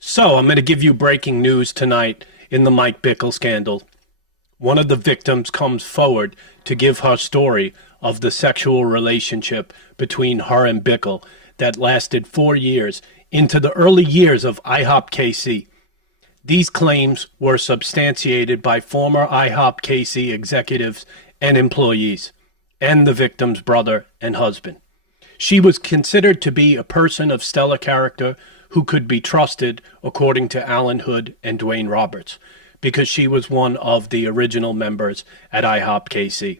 So, I'm going to give you breaking news tonight in the Mike Bickle scandal. One of the victims comes forward to give her story of the sexual relationship between her and Bickle that lasted 4 years into the early years of ihopkc. These claims were substantiated by former ihopkc executives and employees, and the victim's brother and husband. She was considered to be a person of stellar character who could be trusted, according to Alan Hood and Dwayne Roberts, because she was one of the original members at ihopkc.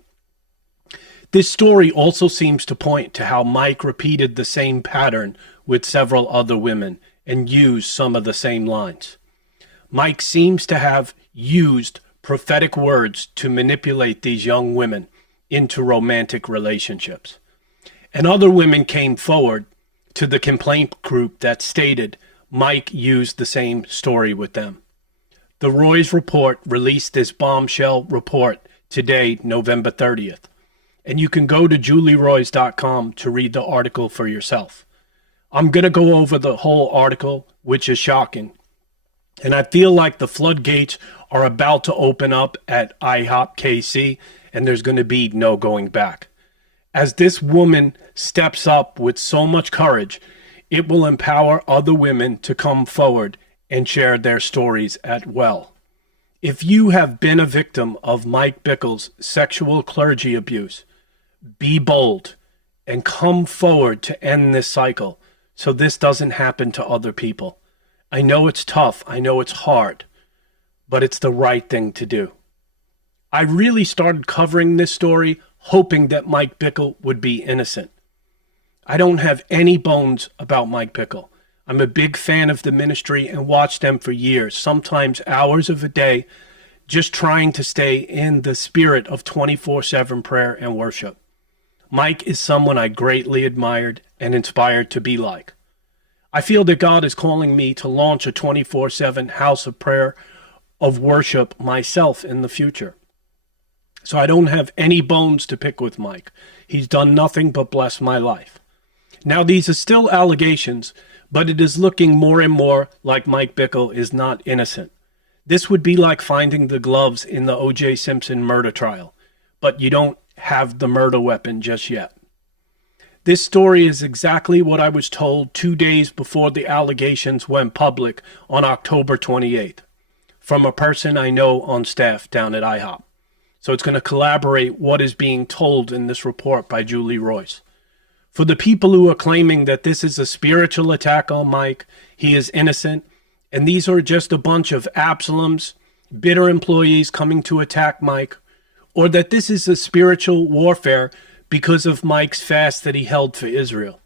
This story also seems to point to how Mike repeated the same pattern with several other women and used some of the same lines. Mike seems to have used prophetic words to manipulate these young women into romantic relationships. And other women came forward to the complaint group that stated Mike used the same story with them. The Roy's report released this bombshell report today, November 30th. And you can go to julieroys.com to read the article for yourself. I'm going to go over the whole article, which is shocking. And I feel like the floodgates are about to open up at ihopkc, and there's going to be no going back. As this woman steps up with so much courage, it will empower other women to come forward and share their stories as well. If you have been a victim of Mike Bickle's sexual clergy abuse, be bold and come forward to end this cycle so this doesn't happen to other people. I know it's tough, I know it's hard, but it's the right thing to do. I really started covering this story hoping that Mike Bickle would be innocent. I don't have any bones about Mike Bickle. I'm a big fan of the ministry and watched them for years, sometimes hours of a day, just trying to stay in the spirit of 24/7 prayer and worship. Mike is someone I greatly admired and inspired to be like. I feel that God is calling me to launch a 24/7 house of prayer, of worship myself in the future. So I don't have any bones to pick with Mike. He's done nothing but bless my life. Now, these are still allegations, but it is looking more and more like Mike Bickle is not innocent. This would be like finding the gloves in the O.J. Simpson murder trial, but you don't have the murder weapon just yet. This story is exactly what I was told 2 days before the allegations went public on October 28th, from a person I know on staff down at IHOP. So it's going to collaborate what is being told in this report by Julie Roys. For the people who are claiming that this is a spiritual attack on Mike, he is innocent, and these are just a bunch of Absaloms, bitter employees coming to attack Mike, or that this is a spiritual warfare because of Mike's fast that he held for Israel.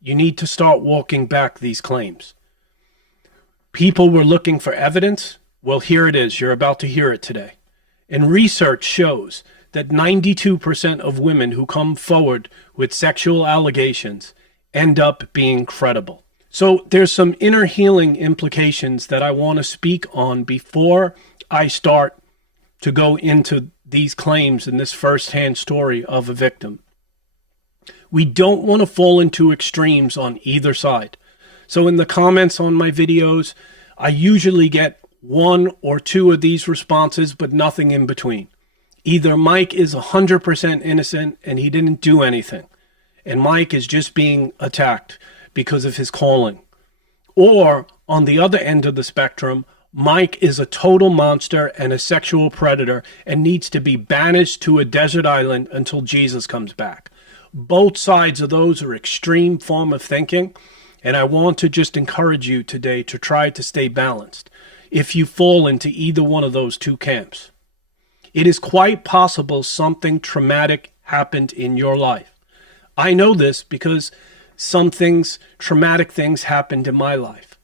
You need to start walking back these claims. People were looking for evidence. Well, here it is. You're about to hear it today. And research shows that 92% of women who come forward with sexual allegations end up being credible. So there's some inner healing implications that I want to speak on before I start to go into these claims in this first-hand story of a victim. We don't want to fall into extremes on either side. So in the comments on my videos, I usually get 1 or 2 of these responses, but nothing in between. Either Mike is 100% innocent and he didn't do anything, and Mike is just being attacked because of his calling. Or, on the other end of the spectrum, Mike is a total monster and a sexual predator and needs to be banished to a desert island until Jesus comes back. Both sides of those are extreme form of thinking, and I want to just encourage you today to try to stay balanced if you fall into either one of those two camps. It is quite possible something traumatic happened in your life. I know this because traumatic things happened in my life.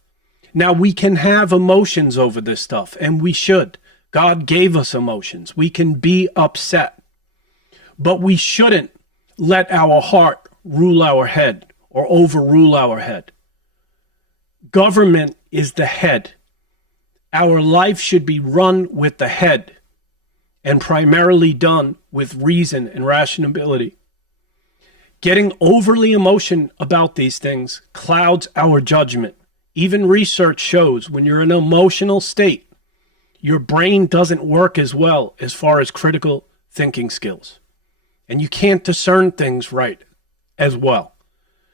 Now, we can have emotions over this stuff, and we should. God gave us emotions. We can be upset. But we shouldn't let our heart rule our head or overrule our head. Government is the head. Our life should be run with the head and primarily done with reason and rationality. Getting overly emotional about these things clouds our judgment, Even research shows when you're in an emotional state, your brain doesn't work as well as far as critical thinking skills. And you can't discern things right as well.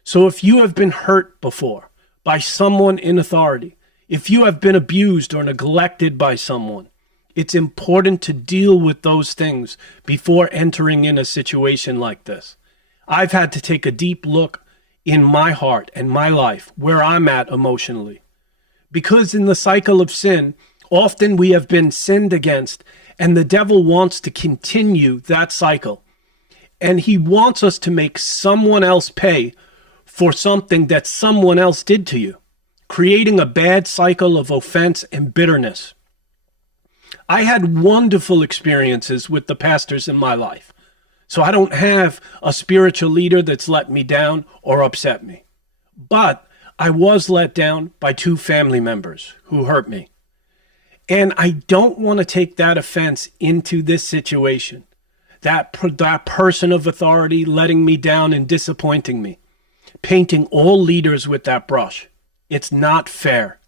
So if you have been hurt before by someone in authority, if you have been abused or neglected by someone, it's important to deal with those things before entering in a situation like this. I've had to take a deep look in my heart and my life, where I'm at emotionally. Because in the cycle of sin, often we have been sinned against, and the devil wants to continue that cycle. And he wants us to make someone else pay for something that someone else did to you, creating a bad cycle of offense and bitterness. I had wonderful experiences with the pastors in my life, so I don't have a spiritual leader that's let me down or upset me. But I was let down by 2 family members who hurt me. And I don't want to take that offense into this situation. That person of authority letting me down and disappointing me, painting all leaders with that brush. It's not fair.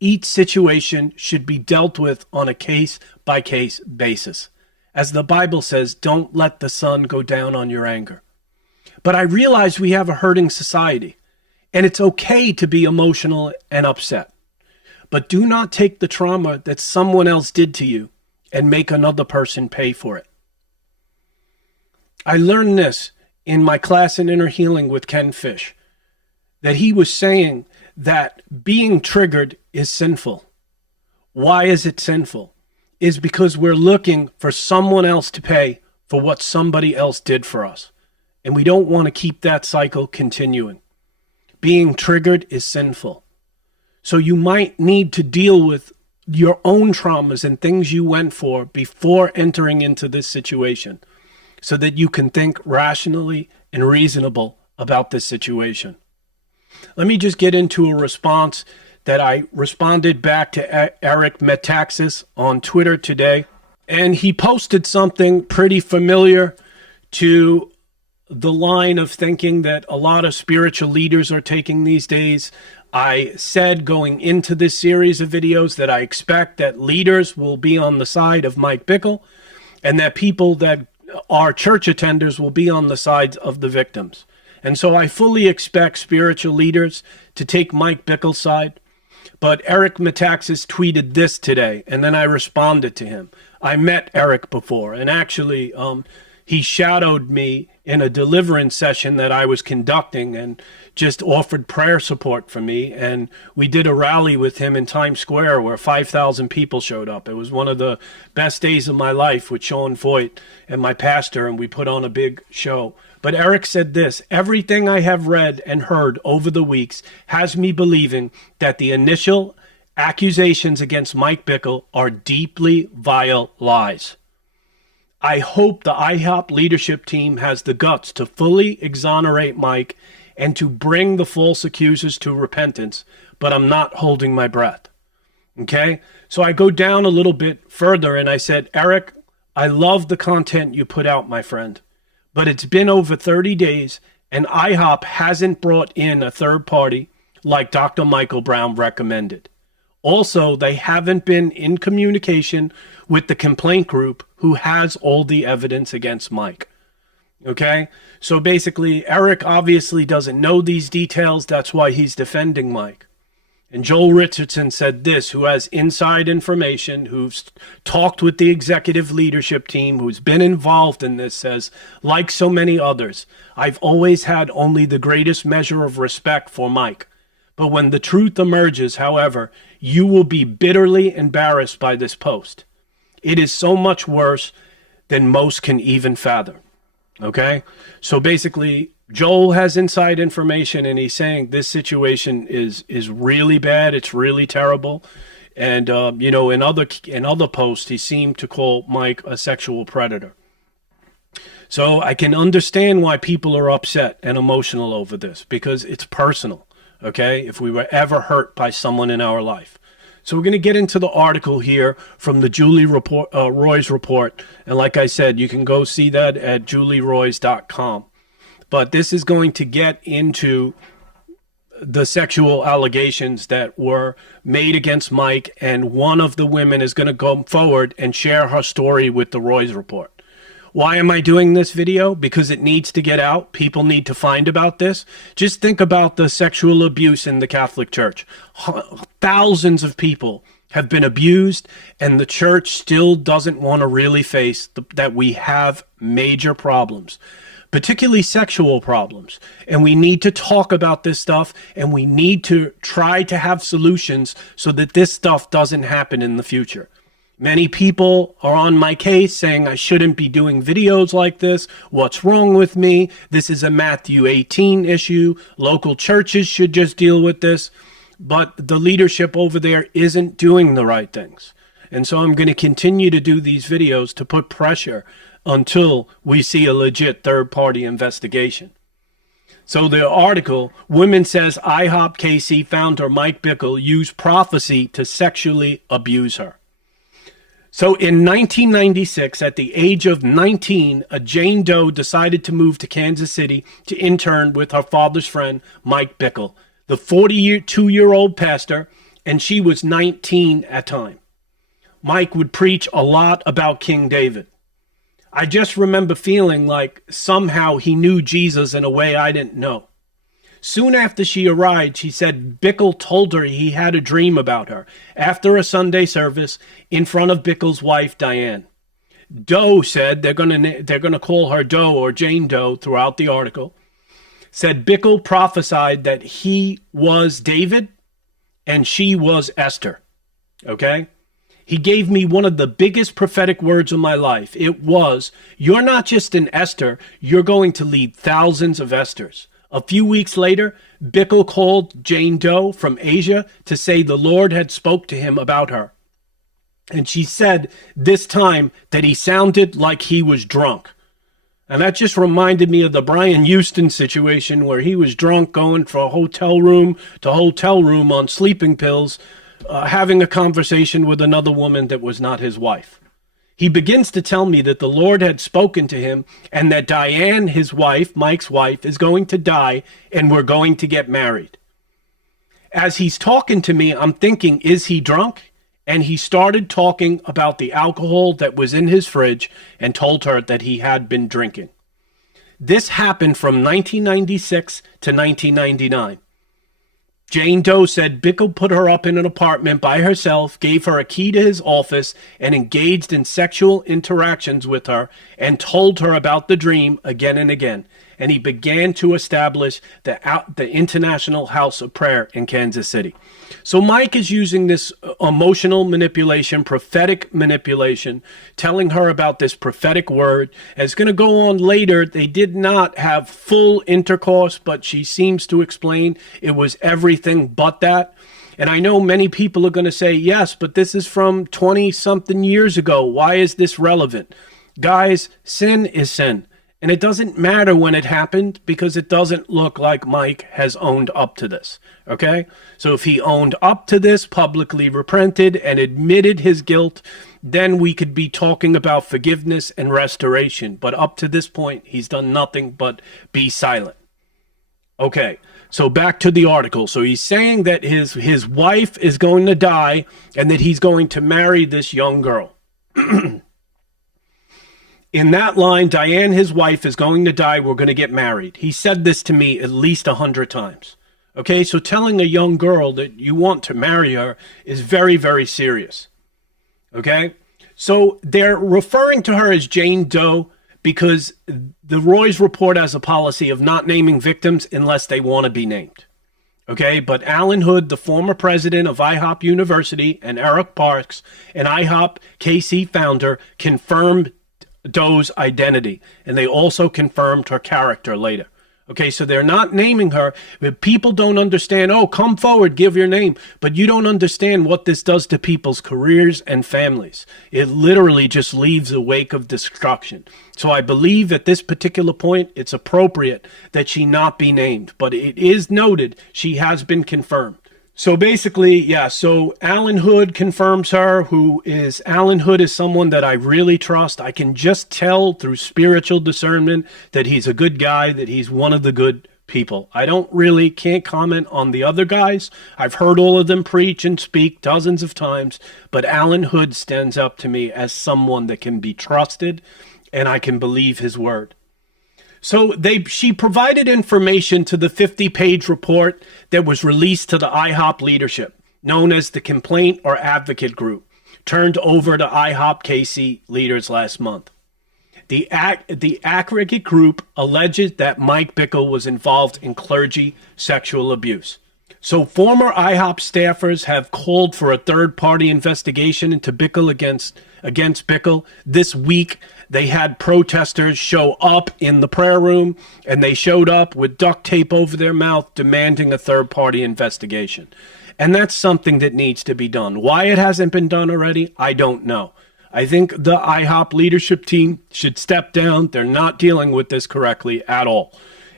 Each situation should be dealt with on a case-by-case basis. As the Bible says, don't let the sun go down on your anger. But I realize we have a hurting society, and it's okay to be emotional and upset. But do not take the trauma that someone else did to you and make another person pay for it. I learned this in my class in Inner Healing with Ken Fish, that he was saying that being triggered is sinful. Why is it sinful? Is because we're looking for someone else to pay for what somebody else did for us. And we don't want to keep that cycle continuing. Being triggered is sinful. So you might need to deal with your own traumas and things you went for before entering into this situation, so that you can think rationally and reasonable about this situation. Let me just get into a response that I responded back to Eric Metaxas on Twitter today. And he posted something pretty familiar to the line of thinking that a lot of spiritual leaders are taking these days. I said going into this series of videos that I expect that leaders will be on the side of Mike Bickle, and that people that are church attenders will be on the sides of the victims. And so I fully expect spiritual leaders to take Mike Bickle's side. But Eric Metaxas tweeted this today, and then I responded to him. I met Eric before, and actually he shadowed me in a deliverance session that I was conducting and just offered prayer support for me. And we did a rally with him in Times Square where 5,000 people showed up. It was one of the best days of my life with Sean Voigt and my pastor, and we put on a big show. But Eric said this: everything I have read and heard over the weeks has me believing that the initial accusations against Mike Bickle are deeply vile lies. I hope the IHOP leadership team has the guts to fully exonerate Mike and to bring the false accusers to repentance, but I'm not holding my breath. Okay? So I go down a little bit further and I said, Eric, I love the content you put out, my friend, but it's been over 30 days and IHOP hasn't brought in a third party like Dr. Michael Brown recommended. Also, they haven't been in communication with the complaint group who has all the evidence against Mike. Okay? So basically, Eric obviously doesn't know these details. That's why he's defending Mike. And Joel Richardson said this, who has inside information, who's talked with the executive leadership team, who's been involved in this, says, like so many others, I've always had only the greatest measure of respect for Mike. But when the truth emerges, however, you will be bitterly embarrassed by this post. It is so much worse than most can even fathom. Okay? So basically, Joel has inside information, and he's saying this situation is really bad. It's really terrible. And, in other posts, he seemed to call Mike a sexual predator. So I can understand why people are upset and emotional over this, because it's personal. Okay, if we were ever hurt by someone in our life. So we're going to get into the article here from the Julie Roy's report. And like I said, you can go see that at julieroys.com. But this is going to get into the sexual allegations that were made against Mike, and one of the women is going to go forward and share her story with the Roy's Report. Why am I doing this video? Because it needs to get out. People need to find about this. Just think about the sexual abuse in the Catholic Church. Thousands of people have been abused, and the church still doesn't want to really face that we have major problems, particularly sexual problems. And we need to talk about this stuff, and we need to try to have solutions so that this stuff doesn't happen in the future. Many people are on my case saying I shouldn't be doing videos like this. What's wrong with me? This is a Matthew 18 issue. Local churches should just deal with this. But the leadership over there isn't doing the right things. And so I'm going to continue to do these videos to put pressure until we see a legit third-party investigation. So the article, Women Says ihopkc founder Mike Bickle used prophecy to sexually abuse her. So in 1996, at the age of 19, a Jane Doe decided to move to Kansas City to intern with her father's friend, Mike Bickle, the 42-year-old pastor, and she was 19 at the time. Mike would preach a lot about King David. I just remember feeling like somehow he knew Jesus in a way I didn't know. Soon after she arrived, she said Bickle told her he had a dream about her after a Sunday service in front of Bickle's wife, Diane. Doe said, they're gonna call her Doe or Jane Doe throughout the article, said Bickle prophesied that he was David and she was Esther. Okay? He gave me one of the biggest prophetic words of my life. It was, you're not just an Esther, you're going to lead thousands of Esthers. A few weeks later, Bickle called Jane Doe from Asia to say the Lord had spoke to him about her. And she said this time that he sounded like he was drunk. And that just reminded me of the Brian Houston situation where he was drunk going from hotel room to hotel room on sleeping pills, having a conversation with another woman that was not his wife. He begins to tell me that the Lord had spoken to him and that Diane, his wife, Mike's wife, is going to die and we're going to get married. As he's talking to me, I'm thinking, is he drunk? And he started talking about the alcohol that was in his fridge and told her that he had been drinking. This happened from 1996 to 1999. Jane Doe said Bickle put her up in an apartment by herself, gave her a key to his office, and engaged in sexual interactions with her and told her about the dream again and again. And he began to establish the International House of Prayer in Kansas City. So Mike is using this emotional manipulation, prophetic manipulation, telling her about this prophetic word. It's going to go on later. They did not have full intercourse, but she seems to explain it was everything but that. And I know many people are going to say, yes, but this is from 20-something years ago. Why is this relevant? Guys, sin is sin. And it doesn't matter when it happened because it doesn't look like Mike has owned up to this, okay? So if he owned up to this, publicly repented, and admitted his guilt, then we could be talking about forgiveness and restoration. But up to this point, he's done nothing but be silent. Okay, so back to the article. So he's saying that his wife is going to die and that he's going to marry this young girl. In that line, Diane, his wife, is going to die. We're going to get married. He said this to me at least 100 times. Okay, so telling a young girl that you want to marry her is very, very serious. Okay, so they're referring to her as Jane Doe because the Roy's Report has a policy of not naming victims unless they want to be named. Okay, but Alan Hood, the former president of IHOP University, and Eric Parks, an ihopkc founder, confirmed Doe's identity, and they also confirmed her character later. Okay, so they're not naming her, but people don't understand, oh, come forward, give your name, but you don't understand what this does to people's careers and families. It literally just leaves a wake of destruction. So I believe at this particular point, it's appropriate that she not be named, but it is noted she has been confirmed. So basically, yeah, so Alan Hood confirms her, Alan Hood is someone that I really trust. I can just tell through spiritual discernment that he's a good guy, that he's one of the good people. people. I can't comment on the other guys. I've heard all of them preach and speak dozens of times, but Alan Hood stands up to me as someone that can be trusted, and I can believe his word. So she provided information to the 50-page report that was released to the IHOP leadership, known as the Complaint or Advocate Group, turned over to ihopkc leaders last month. The Advocate Group alleges that Mike Bickle was involved in clergy sexual abuse. So former IHOP staffers have called for a third-party investigation into Bickle against Bickle. This week, they had protesters show up in the prayer room, and they showed up with duct tape over their mouth demanding a third-party investigation. And that's something that needs to be done. Why it hasn't been done already, I don't know. I think the IHOP leadership team should step down. They're not dealing with this correctly at all,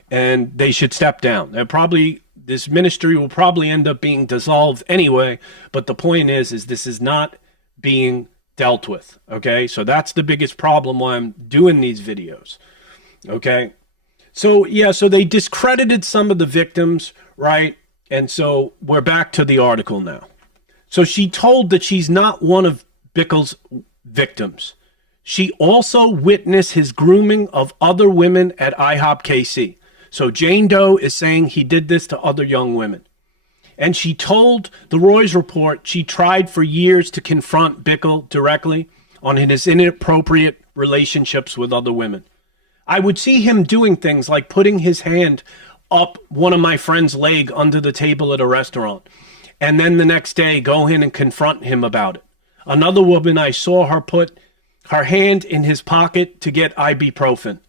and they should step down. This ministry will probably end up being dissolved anyway, but the point is this is not being dealt with, okay? So that's the biggest problem why I'm doing these videos, okay? So, yeah, so they discredited some of the victims, right? And so we're back to the article now. So she told that she's not one of Bickle's victims. She also witnessed his grooming of other women at ihopkc. So Jane Doe is saying he did this to other young women. And she told the Roy's report she tried for years to confront Bickle directly on his inappropriate relationships with other women. I would see him doing things like putting his hand up one of my friend's leg under the table at a restaurant, and then the next day go in and confront him about it. Another woman, I saw her put her hand in his pocket to get ibuprofen,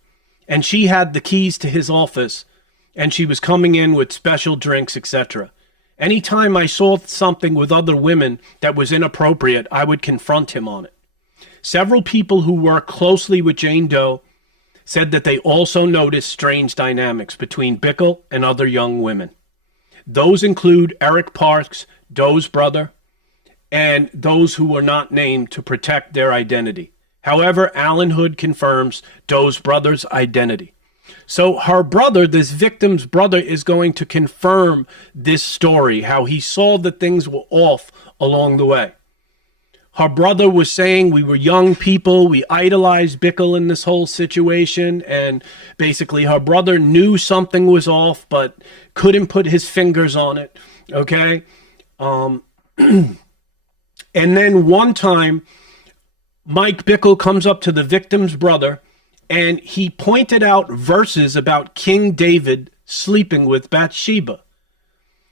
and she had the keys to his office, and she was coming in with special drinks, etc. Anytime I saw something with other women that was inappropriate, I would confront him on it. Several people who work closely with Jane Doe said that they also noticed strange dynamics between Bickle and other young women. Those include Eric Parks, Doe's brother, and those who were not named to protect their identity. However, Alan Hood confirms Doe's brother's identity. So her brother, this victim's brother, is going to confirm this story, how he saw that things were off along the way. Her brother was saying we were young people, we idolized Bickle in this whole situation, and basically her brother knew something was off but couldn't put his fingers on it, okay? And then one time, Mike Bickle comes up to the victim's brother, and he pointed out verses about King David sleeping with Bathsheba.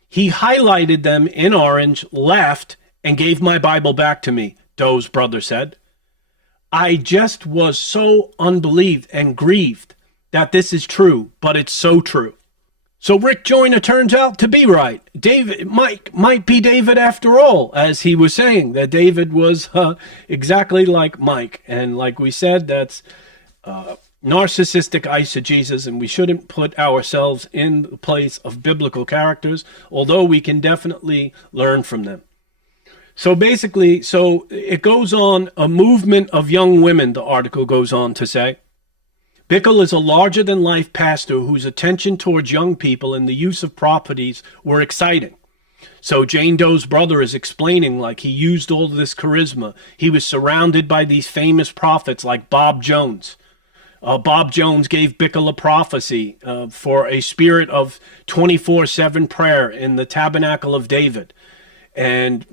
He highlighted them in orange, laughed, and gave my Bible back to me, Doe's brother said. I just was so unbelieved and grieved that this is true, but it's so true. So Rick Joyner turns out to be right. Mike might be David after all, as he was saying, that David was exactly like Mike. And like we said, that's narcissistic eisegesis, and we shouldn't put ourselves in the place of biblical characters, although we can definitely learn from them. So basically, it goes on, a movement of young women, the article goes on to say. Bickle is a larger-than-life pastor whose attention towards young people and the use of properties were exciting. So Jane Doe's brother is explaining like he used all this charisma. He was surrounded by these famous prophets like Bob Jones. Bob Jones gave Bickle a prophecy for a spirit of 24/7 prayer in the Tabernacle of David. And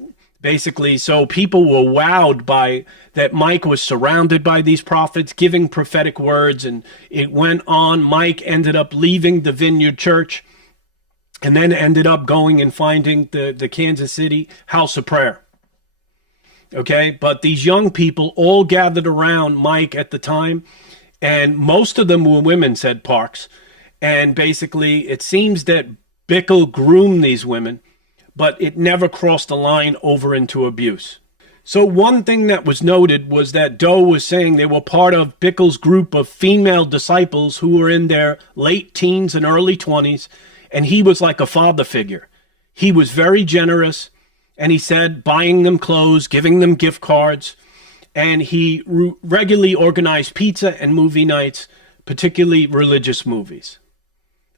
basically, so people were wowed by that Mike was surrounded by these prophets giving prophetic words, and it went on. Mike ended up leaving the Vineyard Church and then ended up going and finding the Kansas City House of Prayer. Okay, but these young people all gathered around Mike at the time, and most of them were women, said Parks. And basically, it seems that Bickle groomed these women, but it never crossed the line over into abuse. So one thing that was noted was that Doe was saying they were part of Bickle's group of female disciples who were in their late teens and early 20s, and he was like a father figure. He was very generous, and he said buying them clothes, giving them gift cards, and he regularly organized pizza and movie nights, particularly religious movies.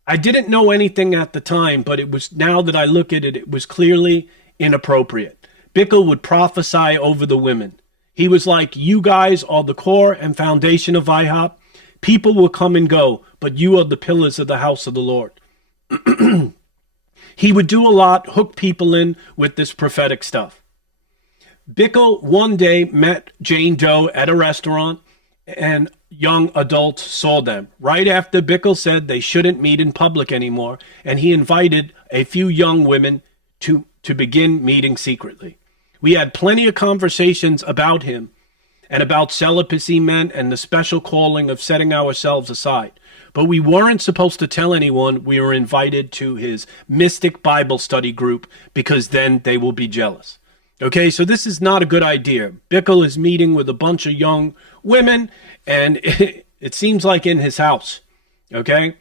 I didn't know anything at the time, but it was, now that I look at it, it was clearly inappropriate. Bickle would prophesy over the women. He was like, you guys are the core and foundation of IHOP. People will come and go, but you are the pillars of the house of the Lord. He would do a lot, hook people in with this prophetic stuff. Bickle one day met Jane Doe at a restaurant, and young adults saw them. Right after Bickle said they shouldn't meet in public anymore, and he invited a few young women to begin meeting secretly. We had plenty of conversations about him and about celibacy men and the special calling of setting ourselves aside. But we weren't supposed to tell anyone we were invited to his mystic Bible study group, because then they will be jealous. Okay, so this is not a good idea. Bickle is meeting with a bunch of young women, and it seems like in his house. Okay,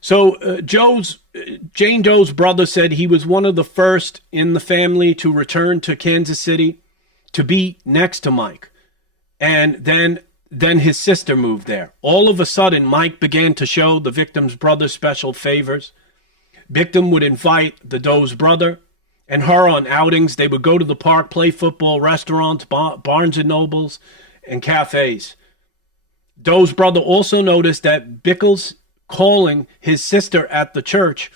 so Jane Doe's brother said he was one of the first in the family to return to Kansas City to be next to Mike. And then his sister moved there. All of a sudden, Mike began to show the victim's brother special favors. Victim would invite the Doe's brother and her on outings. They would go to the park, play football, restaurants, Barnes and Nobles, and cafes. Doe's brother also noticed that Bickle's calling his sister at the church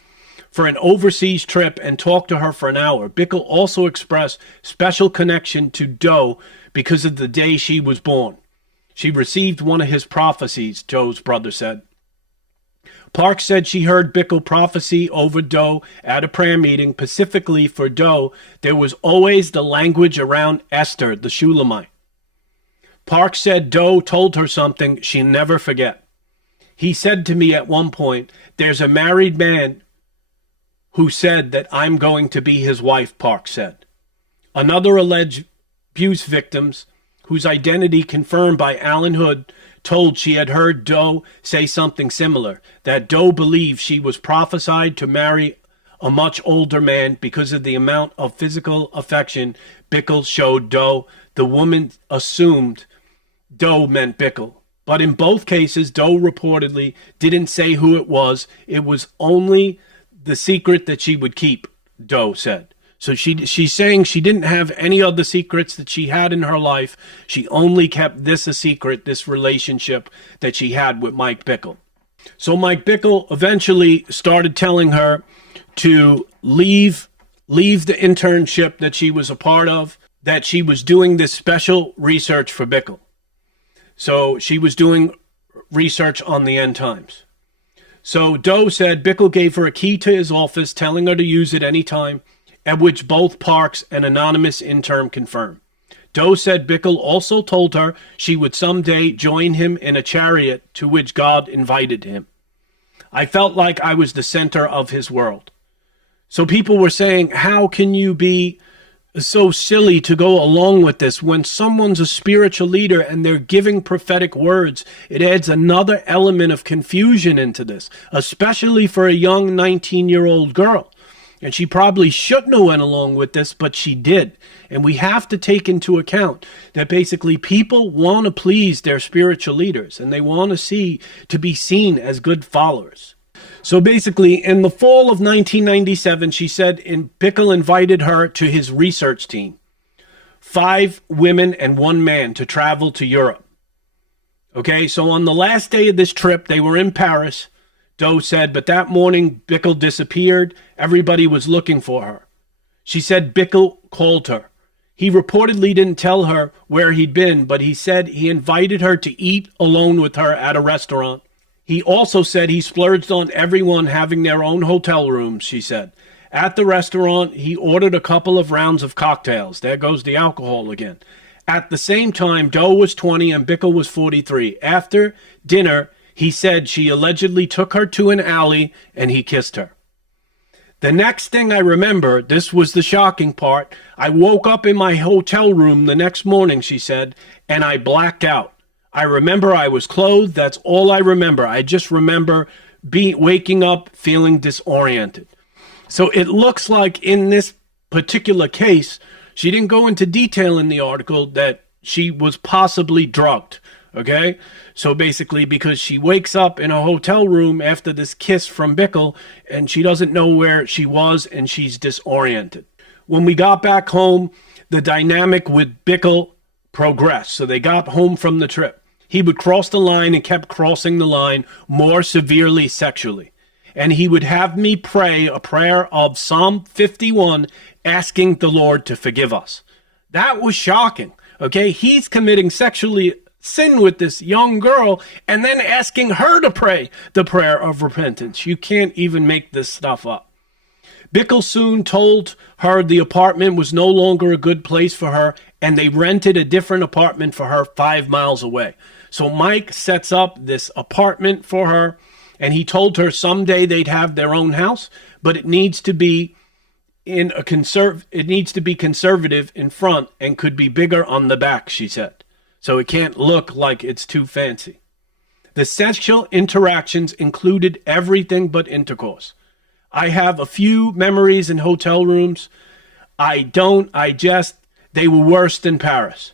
for an overseas trip and talked to her for an hour. Bickle also expressed special connection to Doe because of the day she was born. She received one of his prophecies, Doe's brother said. Parks said she heard Bickle prophecy over Doe at a prayer meeting. Specifically for Doe, there was always the language around Esther, the Shulamite. Parks said Doe told her something she'll never forget. He said to me at one point, there's a married man who said that I'm going to be his wife, Parks said. Another alleged abuse victims, whose identity confirmed by Alan Hood, told she had heard Doe say something similar, that Doe believed she was prophesied to marry a much older man because of the amount of physical affection Bickle showed Doe. The woman assumed Doe meant Bickle. But in both cases, Doe reportedly didn't say who it was. It was only the secret that she would keep, Doe said. So she's saying she didn't have any other secrets that she had in her life. She only kept this a secret, this relationship that she had with Mike Bickle. So Mike Bickle eventually started telling her to leave the internship that she was a part of, that she was doing this special research for Bickle. So she was doing research on the end times. So Doe said Bickle gave her a key to his office, telling her to use it anytime, at which both Parks and anonymous intern confirmed. Doe said Bickle also told her she would someday join him in a chariot to which God invited him. I felt like I was the center of his world. So people were saying, how can you be so silly to go along with this when someone's a spiritual leader and they're giving prophetic words? It adds another element of confusion into this, especially for a young 19-year-old girl. And she probably shouldn't have went along with this, but she did. And we have to take into account that basically people want to please their spiritual leaders, and they want to be seen as good followers. So basically, in the fall of 1997, she said Bickle invited her to his research team, 5 women and 1 man, to travel to Europe. Okay, so on the last day of this trip, they were in Paris, Doe said, but that morning Bickle disappeared. Everybody was looking for her. She said Bickle called her. He reportedly didn't tell her where he'd been, but he said he invited her to eat alone with her at a restaurant. He also said he splurged on everyone having their own hotel rooms, she said. At the restaurant, he ordered a couple of rounds of cocktails. There goes the alcohol again. At the same time, Doe was 20 and Bickle was 43. After dinner, he said she allegedly took her to an alley and he kissed her. The next thing I remember, this was the shocking part, I woke up in my hotel room the next morning, she said, and I blacked out. I remember I was clothed. That's all I remember. I just remember waking up feeling disoriented. So it looks like in this particular case, she didn't go into detail in the article that she was possibly drugged. Okay? So basically, because she wakes up in a hotel room after this kiss from Bickle, and she doesn't know where she was, and she's disoriented. When we got back home, the dynamic with Bickle progressed. So they got home from the trip. He would cross the line and kept crossing the line more severely sexually. And he would have me pray a prayer of Psalm 51, asking the Lord to forgive us. That was shocking. Okay, he's committing sexually sin with this young girl and then asking her to pray the prayer of repentance. You can't even make this stuff up. Bickle soon told her the apartment was no longer a good place for her, and they rented a different apartment for her 5 miles away. So Mike sets up this apartment for her, and he told her someday they'd have their own house, but it needs to be conservative in front and could be bigger on the back, she said. So it can't look like it's too fancy. The sexual interactions included everything but intercourse. I have a few memories in hotel rooms. They were worse than Paris.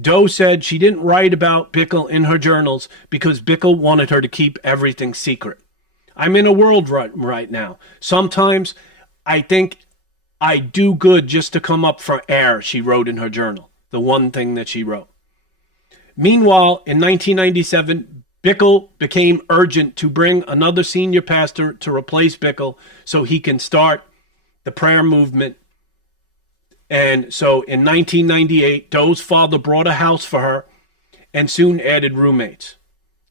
Doe said she didn't write about Bickle in her journals because Bickle wanted her to keep everything secret. I'm in a world right now. Sometimes I think I do good just to come up for air, she wrote in her journal, the one thing that she wrote. Meanwhile, in 1997, Bickle became urgent to bring another senior pastor to replace Bickle so he can start the prayer movement. And so in 1998, Doe's father brought a house for her and soon added roommates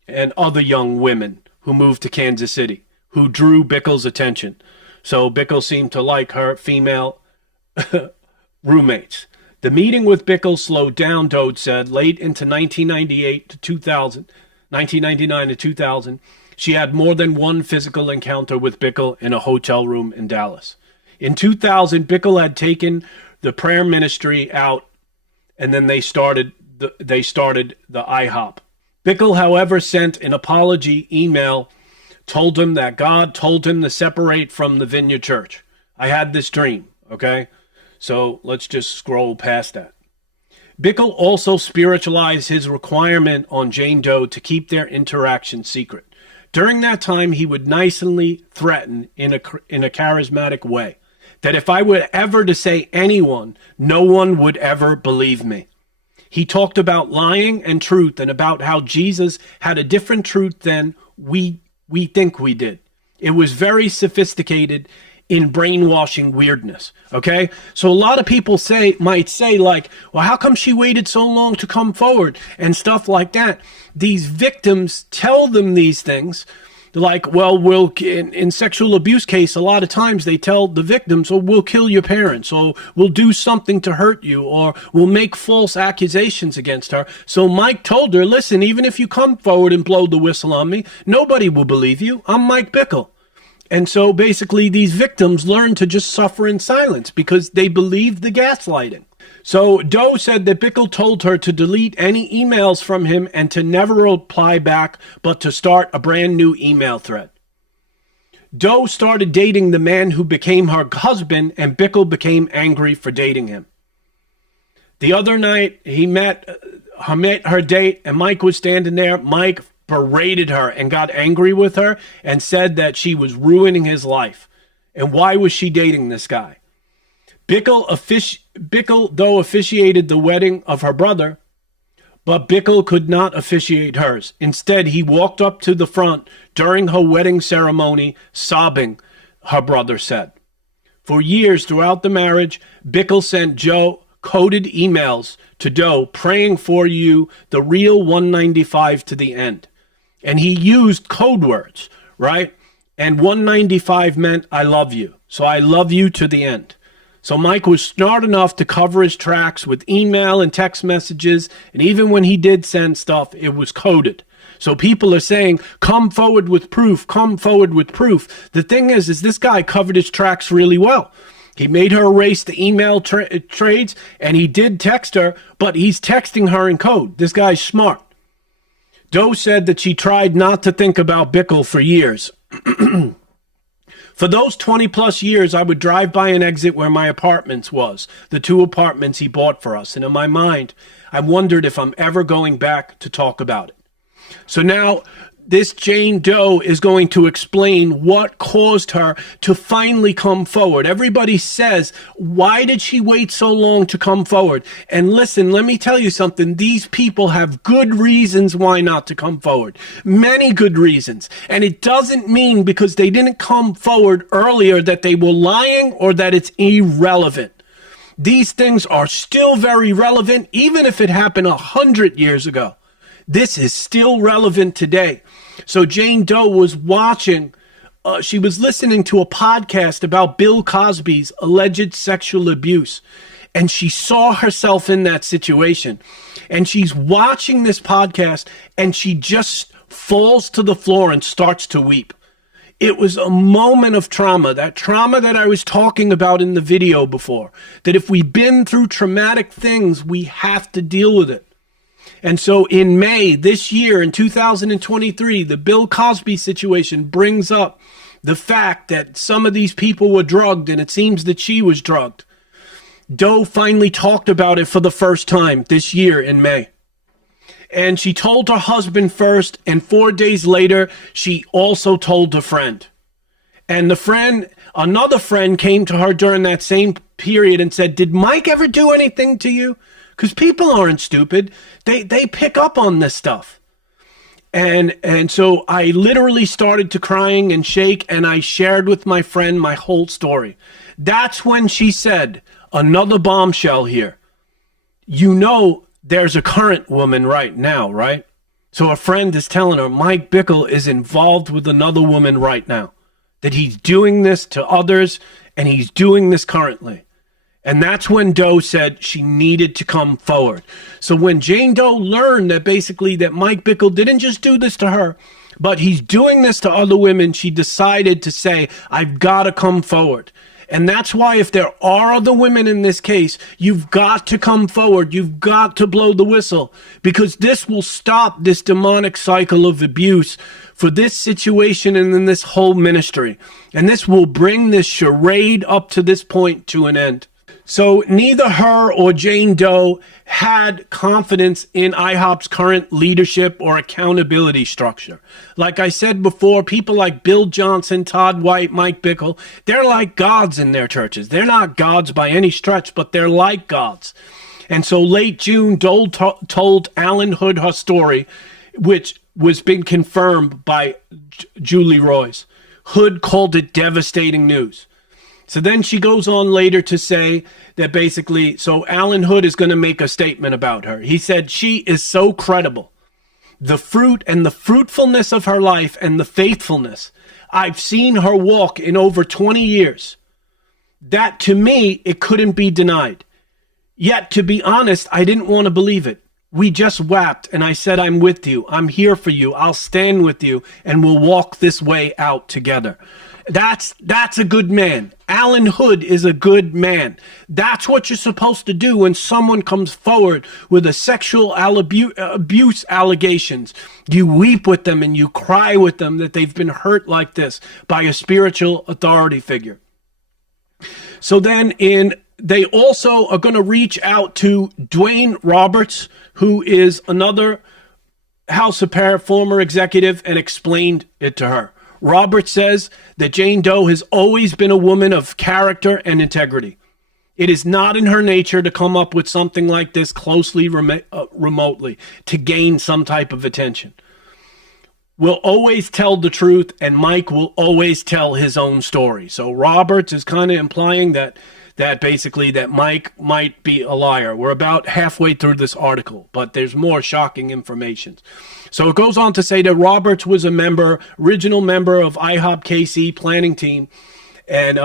and other young women who moved to Kansas City, who drew Bickle's attention. So Bickle seemed to like her female roommates. The meeting with Bickle slowed down, Doe said, late into 1998 to 2000. 1999 to 2000, she had more than one physical encounter with Bickle in a hotel room in Dallas. In 2000, Bickle had taken the prayer ministry out, and then they started the IHOP. Bickle, however, sent an apology email, told him that God told him to separate from the Vineyard Church. I had this dream, okay? So let's just scroll past that. Bickle also spiritualized his requirement on Jane Doe to keep their interaction secret. During that time, he would nicely threaten in a charismatic way that if I were ever to say anyone, no one would ever believe me. He talked about lying and truth and about how Jesus had a different truth than we think we did. It was very sophisticated in brainwashing weirdness, okay? So a lot of people might say like, well, how come she waited so long to come forward and stuff like that? These victims tell them these things like, well, in sexual abuse case, a lot of times they tell the victims, oh, we'll kill your parents, or we'll do something to hurt you, or we'll make false accusations against her. So Mike told her, listen, even if you come forward and blow the whistle on me, nobody will believe you. I'm Mike Bickle. And so basically these victims learn to just suffer in silence because they believe the gaslighting. So Doe said that Bickle told her to delete any emails from him and to never reply back, but to start a brand new email thread. Doe started dating the man who became her husband, and Bickle became angry for dating him. The other night, he met her date, and Mike was standing there. Mike berated her and got angry with her and said that she was ruining his life. And why was she dating this guy? Bickle, though, officiated the wedding of her brother, but Bickle could not officiate hers. Instead, he walked up to the front during her wedding ceremony, sobbing, her brother said. For years throughout the marriage, Bickle sent Joe coded emails to Doe praying for you, the real 195 to the end. And he used code words, right? And 195 meant I love you. So I love you to the end. So Mike was smart enough to cover his tracks with email and text messages. And even when he did send stuff, it was coded. So people are saying, come forward with proof, come forward with proof. The thing is this guy covered his tracks really well. He made her erase the email trades, and he did text her, but he's texting her in code. This guy's smart. Doe said that she tried not to think about Bickle for years. For those 20 plus years, I would drive by an exit where my apartments was, the 2 apartments he bought for us. And in my mind, I wondered if I'm ever going back to talk about it. So now this Jane Doe is going to explain what caused her to finally come forward. Everybody says, why did she wait so long to come forward? And listen, let me tell you something. These people have good reasons why not to come forward. Many good reasons. And it doesn't mean because they didn't come forward earlier that they were lying or that it's irrelevant. These things are still very relevant, even if it happened 100 years ago. This is still relevant today. So Jane Doe was she was listening to a podcast about Bill Cosby's alleged sexual abuse, and she saw herself in that situation. And she's watching this podcast, and she just falls to the floor and starts to weep. It was a moment of trauma, that trauma that I was talking about in the video before, that if we've been through traumatic things, we have to deal with it. And so in May this year, in 2023, the Bill Cosby situation brings up the fact that some of these people were drugged, and it seems that she was drugged. Doe finally talked about it for the first time this year in May. And she told her husband first, and 4 days later, she also told a friend. And another friend came to her during that same period and said, did Mike ever do anything to you? Because people aren't stupid. They pick up on this stuff. And so I literally started to crying and shake, and I shared with my friend my whole story. That's when she said, another bombshell here. You know there's a current woman right now, right? So a friend is telling her, Mike Bickle is involved with another woman right now. That he's doing this to others, and he's doing this currently. And that's when Doe said she needed to come forward. So when Jane Doe learned that basically that Mike Bickle didn't just do this to her, but he's doing this to other women, she decided to say, I've got to come forward. And that's why if there are other women in this case, you've got to come forward. You've got to blow the whistle, because this will stop this demonic cycle of abuse for this situation and in this whole ministry. And this will bring this charade up to this point to an end. So neither her or Jane Doe had confidence in IHOP's current leadership or accountability structure. Like I said before, people like Bill Johnson, Todd White, Mike Bickle, they're like gods in their churches. They're not gods by any stretch, but they're like gods. And so late June, Doe told Alan Hood her story, which was been confirmed by Julie Royce. Hood called it devastating news. So then she goes on later to say that basically, so Alan Hood is going to make a statement about her. He said, she is so credible. The fruit and the fruitfulness of her life and the faithfulness. I've seen her walk in over 20 years. That to me, it couldn't be denied. Yet, to be honest, I didn't want to believe it. We just wept, and I said, I'm with you. I'm here for you. I'll stand with you, and we'll walk this way out together. That's a good man. Alan Hood is a good man. That's what you're supposed to do when someone comes forward with a sexual abuse allegations. You weep with them and you cry with them that they've been hurt like this by a spiritual authority figure. So then they also are going to reach out to Dwayne Roberts, who is another House of Prayer former executive, and explained it to her. Roberts says that Jane Doe has always been a woman of character and integrity. It is not in her nature to come up with something like this closely remotely to gain some type of attention. We'll always tell the truth, and Mike will always tell his own story. So Roberts is kind of implying that basically that Mike might be a liar. We're about halfway through this article, but there's more shocking information. So it goes on to say that Roberts was a original member of ihopkc planning team, and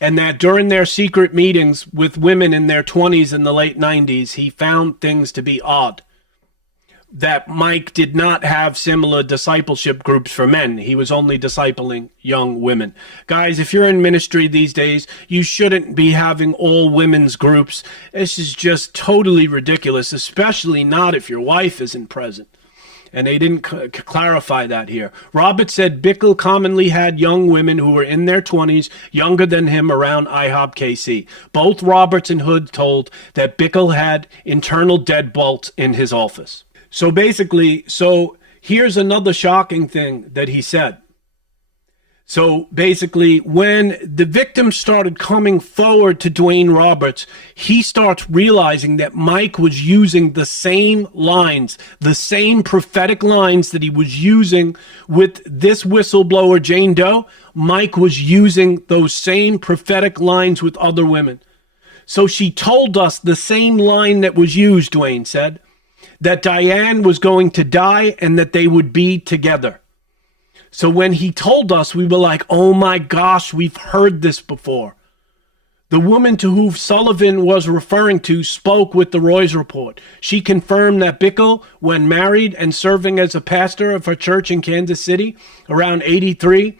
that during their secret meetings with women in their 20s in the late 90s, he found things to be odd. That Mike did not have similar discipleship groups for men. He was only discipling young women. Guys, if you're in ministry these days, you shouldn't be having all women's groups. This is just totally ridiculous, especially not if your wife isn't present. And they didn't clarify that here. Roberts said Bickle commonly had young women who were in their 20s, younger than him, around ihopkc. Both Roberts and Hood told that Bickle had internal deadbolts in his office. So basically, here's another shocking thing that he said. So basically, when the victim started coming forward to Dwayne Roberts, he starts realizing that Mike was using the same lines, the same prophetic lines that he was using with this whistleblower, Jane Doe. Mike was using those same prophetic lines with other women. So she told us the same line that was used, Dwayne said, that Diane was going to die and that they would be together. So when he told us, we were like, oh my gosh, we've heard this before. The woman to whom Sullivan was referring to spoke with the Roy's report. She confirmed that Bickle, when married and serving as a pastor of her church in Kansas City around 83,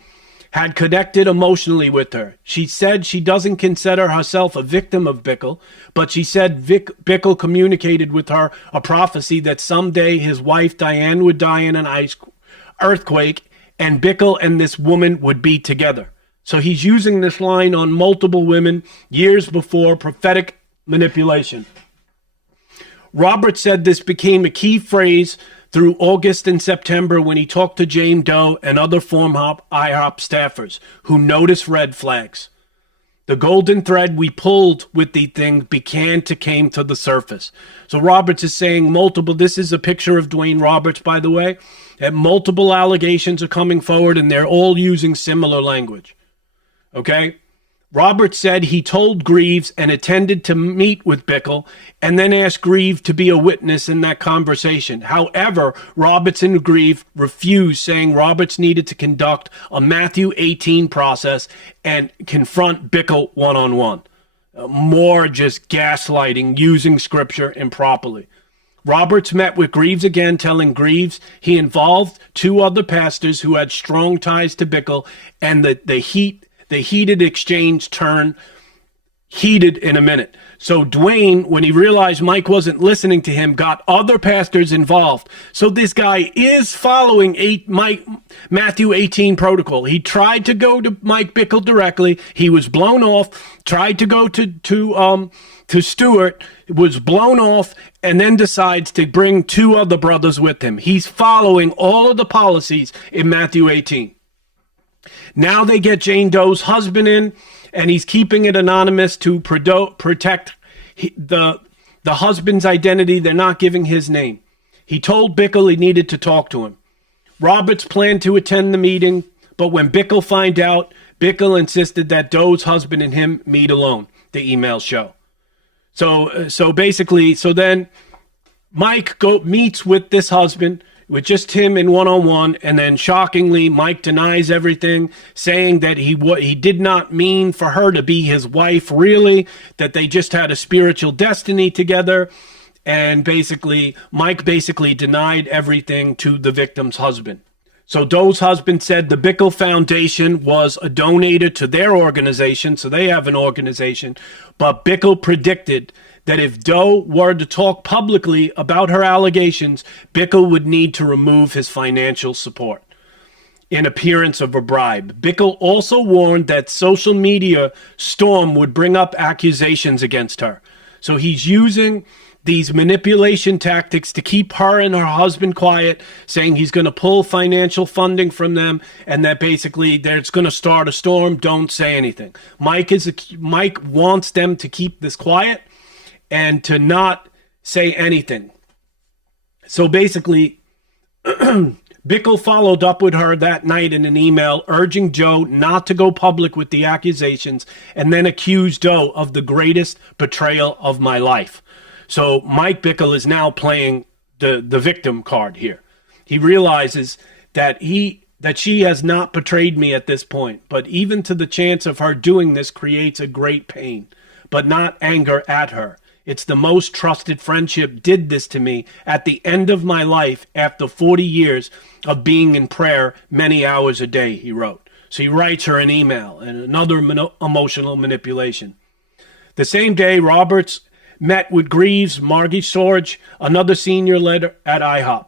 had connected emotionally with her. She said she doesn't consider herself a victim of Bickle, but she said Bickle communicated with her a prophecy that someday his wife Diane would die in an earthquake, and Bickle and this woman would be together. So he's using this line on multiple women years before prophetic manipulation. Roberts said this became a key phrase through August and September when he talked to Jane Doe and other IHOP staffers who noticed red flags. The golden thread we pulled with the thing came to the surface. So Roberts is saying this is a picture of Dwayne Roberts, by the way, that multiple allegations are coming forward and they're all using similar language. Okay? Roberts said he told Greaves and attended to meet with Bickle and then asked Greaves to be a witness in that conversation. However, Roberts and Greaves refused, saying Roberts needed to conduct a Matthew 18 process and confront Bickle one-on-one. More just gaslighting, using scripture improperly. Roberts met with Greaves again, telling Greaves he involved two other pastors who had strong ties to Bickle, and the heated exchange turned heated in a minute. So Dwayne, when he realized Mike wasn't listening to him, got other pastors involved. So this guy is following Matthew 18 protocol. He tried to go to Mike Bickle directly. He was blown off. Tried to go to Stewart, was blown off, and then decides to bring two other brothers with him. He's following all of the policies in Matthew 18. Now they get Jane Doe's husband in, and he's keeping it anonymous to protect the husband's identity. They're not giving his name. He told Bickle he needed to talk to him. Roberts planned to attend the meeting, but when Bickle found out, Bickle insisted that Doe's husband and him meet alone, the emails show. So then Mike meets with this husband, with just him in one-on-one, and then shockingly, Mike denies everything, saying that he did not mean for her to be his wife, really, that they just had a spiritual destiny together, and Mike denied everything to the victim's husband. So Doe's husband said the Bickle Foundation was a donator to their organization, so they have an organization, but Bickle predicted that if Doe were to talk publicly about her allegations, Bickle would need to remove his financial support in appearance of a bribe. Bickle also warned that social media storm would bring up accusations against her. So he's using these manipulation tactics to keep her and her husband quiet, saying he's going to pull financial funding from them and that basically it's going to start a storm. Don't say anything. Mike wants them to keep this quiet and to not say anything. So basically, Bickle followed up with her that night in an email urging Doe not to go public with the accusations and then accused Doe of the greatest betrayal of my life. So Mike Bickle is now playing the victim card here. He realizes that she has not betrayed me at this point, but even to the chance of her doing this creates a great pain, but not anger at her. It's the most trusted friendship did this to me at the end of my life after 40 years of being in prayer many hours a day, he wrote. So he writes her an email and another emotional manipulation. The same day, Roberts met with Greaves, Margie Sorge, another senior leader at IHOP.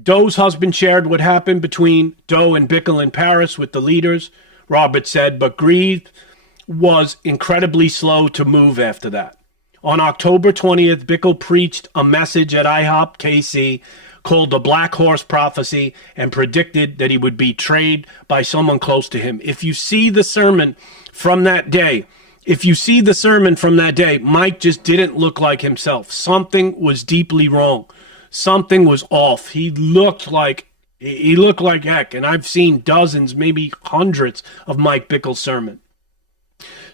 Doe's husband shared what happened between Doe and Bickle in Paris with the leaders, Robert said, but Grieve was incredibly slow to move after that. On October 20th, Bickle preached a message at ihopkc called the Black Horse Prophecy and predicted that he would be betrayed by someone close to him. If you see the sermon from that day, Mike just didn't look like himself. Something was deeply wrong. Something was off. He looked like heck, and I've seen dozens, maybe hundreds of Mike Bickle's sermon.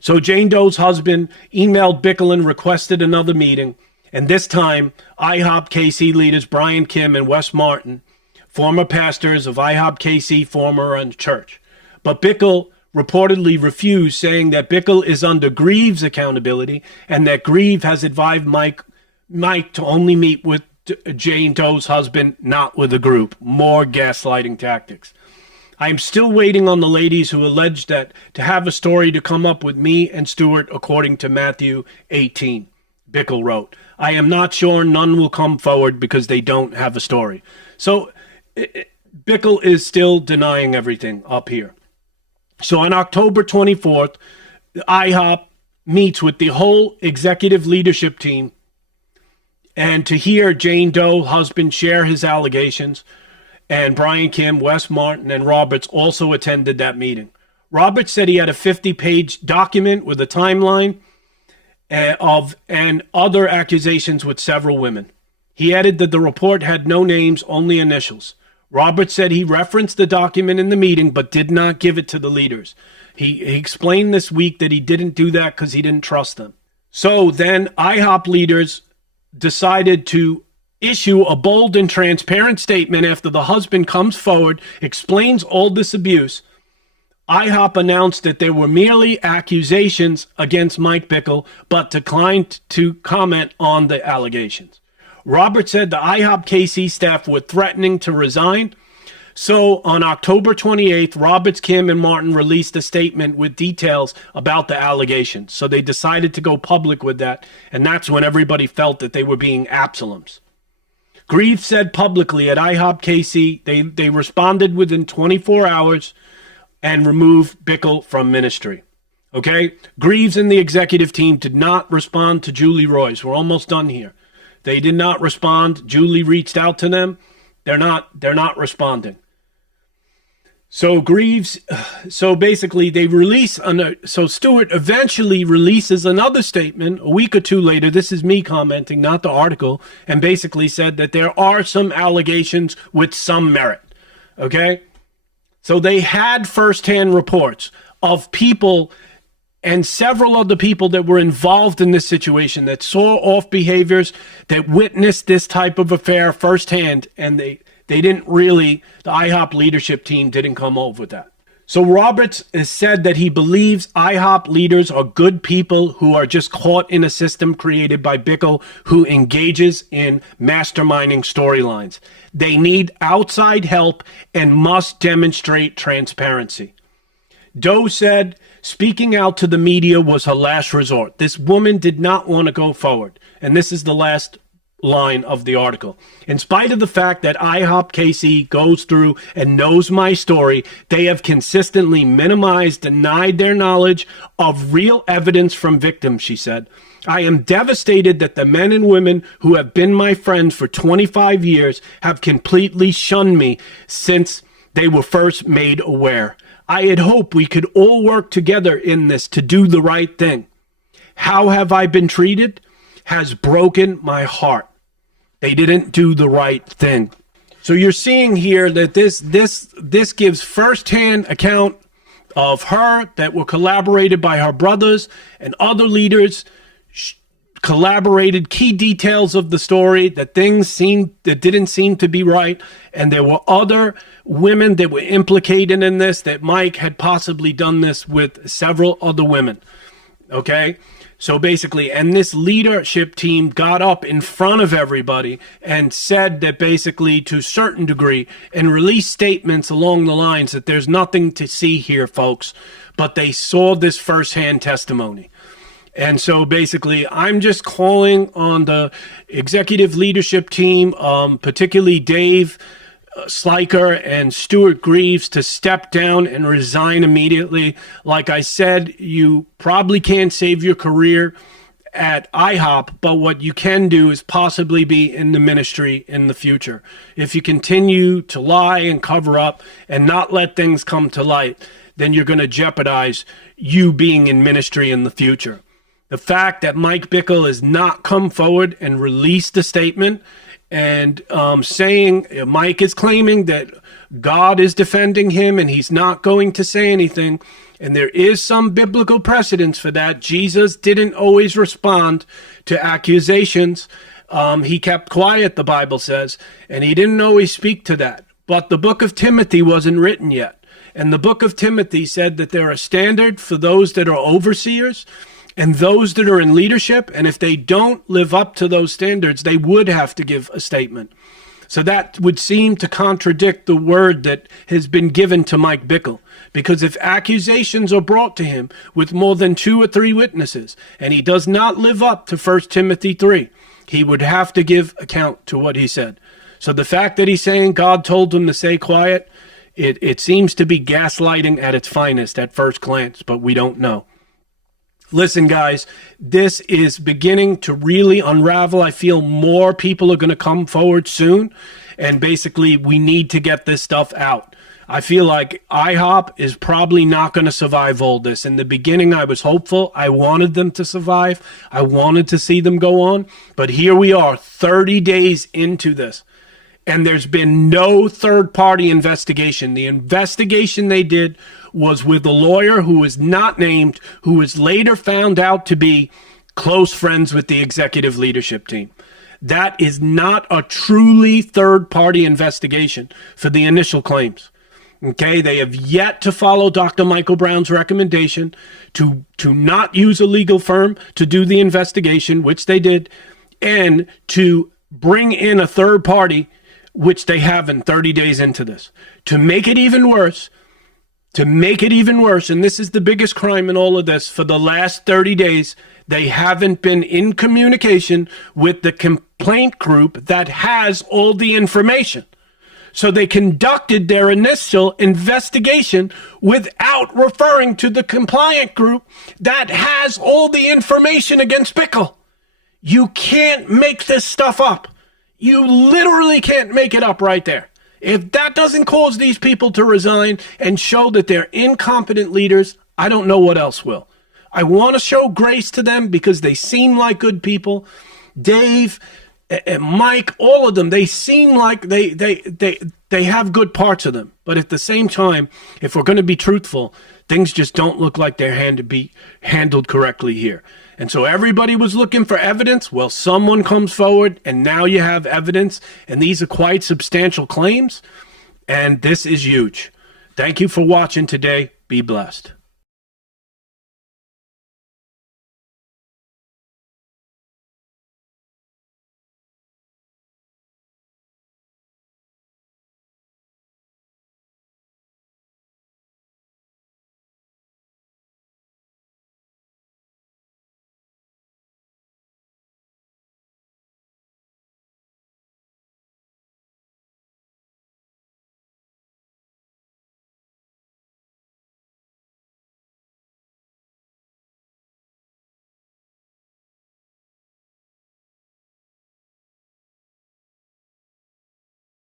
So Jane Doe's husband emailed Bickle and requested another meeting, and this time ihopkc leaders Brian Kim and Wes Martin, former pastors of ihopkc, former church. But Bickle reportedly refused, saying that Bickle is under Grieve's accountability and that Grieve has advised Mike to only meet with Jane Doe's husband, not with a group. More gaslighting tactics. I am still waiting on the ladies who allege that to have a story to come up with me and Stuart according to Matthew 18, Bickle wrote. I am not sure, none will come forward because they don't have a story. So Bickle is still denying everything up here. So on October 24th, IHOP meets with the whole executive leadership team and to hear Jane Doe husband share his allegations, and Brian Kim, Wes Martin, and Roberts also attended that meeting. Roberts said he had a 50-page document with a timeline and other accusations with several women. He added that the report had no names, only initials. Roberts said he referenced the document in the meeting but did not give it to the leaders. He explained this week that he didn't do that because he didn't trust them. So then IHOP leaders decided to issue a bold and transparent statement after the husband comes forward, explains all this abuse. IHOP announced that there were merely accusations against Mike Bickle, but declined to comment on the allegations. Robert said the ihopkc staff were threatening to resign. So on October 28th, Roberts, Kim, and Martin released a statement with details about the allegations. So they decided to go public with that, and that's when everybody felt that they were being Absaloms. Grieve said publicly at ihopkc they responded within 24 hours and removed Bickle from ministry. Okay? Greaves and the executive team did not respond to Julie Royce. We're almost done here. They did not respond. Julie reached out to them. They're not responding. So basically they release, so Stuart eventually releases another statement a week or two later. This is me commenting, not the article, and basically said that there are some allegations with some merit. Okay? So they had firsthand reports of people and several other people that were involved in this situation that saw off behaviors, that witnessed this type of affair firsthand, and they didn't really, the IHOP leadership team didn't come over with that. So Roberts has said that he believes IHOP leaders are good people who are just caught in a system created by Bickle who engages in masterminding storylines. They need outside help and must demonstrate transparency. Doe said speaking out to the media was her last resort. This woman did not want to go forward. And this is the last line of the article. In spite of the fact that ihopkc goes through and knows my story, they have consistently minimized, denied their knowledge of real evidence from victims, she said. I am devastated that the men and women who have been my friends for 25 years have completely shunned me since they were first made aware. I had hoped we could all work together in this to do the right thing. How have I been treated? Has broken my heart. They didn't do the right thing. So you're seeing here that this gives firsthand account of her that were collaborated by her brothers and other leaders, collaborated key details of the story, that things that didn't seem to be right, and there were other women that were implicated in this, that Mike had possibly done this with several other women. Okay? So basically, and this leadership team got up in front of everybody and said that basically to a certain degree and released statements along the lines that there's nothing to see here, folks, but they saw this firsthand testimony. And so basically, I'm just calling on the executive leadership team, particularly Dave, Sliker and Stuart Greaves to step down and resign immediately. Like I said, you probably can't save your career at IHOP, but what you can do is possibly be in the ministry in the future. If you continue to lie and cover up and not let things come to light, then you're going to jeopardize you being in ministry in the future. The fact that Mike Bickle has not come forward and released a statement and saying, Mike is claiming that God is defending him and he's not going to say anything. And there is some biblical precedence for that. Jesus didn't always respond to accusations. He kept quiet, the Bible says, and he didn't always speak to that. But the book of Timothy wasn't written yet. And the book of Timothy said that there are standards for those that are overseers and those that are in leadership. And if they don't live up to those standards, they would have to give a statement. So that would seem to contradict the word that has been given to Mike Bickle. Because if accusations are brought to him with more than 2 or 3 witnesses, and he does not live up to 1 Timothy 3, he would have to give account to what he said. So the fact that he's saying God told him to stay quiet, it seems to be gaslighting at its finest at first glance, but we don't know. Listen, guys, this is beginning to really unravel. I feel more people are going to come forward soon, and basically we need to get this stuff out. I feel like IHOP is probably not going to survive all this. In the beginning, I was hopeful. I wanted them to survive. I wanted to see them go on. But here we are, 30 days into this. And there's been no third-party investigation. The investigation they did was with a lawyer who was not named, who was later found out to be close friends with the executive leadership team. That is not a truly third-party investigation for the initial claims. Okay, they have yet to follow Dr. Michael Brown's recommendation to not use a legal firm to do the investigation, which they did, and to bring in a third party, which they haven't 30 days into this. To make it even worse, and this is the biggest crime in all of this, for the last 30 days, they haven't been in communication with the complaint group that has all the information. So they conducted their initial investigation without referring to the compliant group that has all the information against Bickle. You can't make this stuff up. You literally can't make it up right there. If that doesn't cause these people to resign and show that they're incompetent leaders, I don't know what else will. I want to show grace to them because they seem like good people. Dave and Mike, all of them, they seem like they have good parts of them. But at the same time, if we're going to be truthful, things just don't look like they're handled correctly here. And so everybody was looking for evidence. Well, someone comes forward, and now you have evidence. And these are quite substantial claims. And this is huge. Thank you for watching today. Be blessed.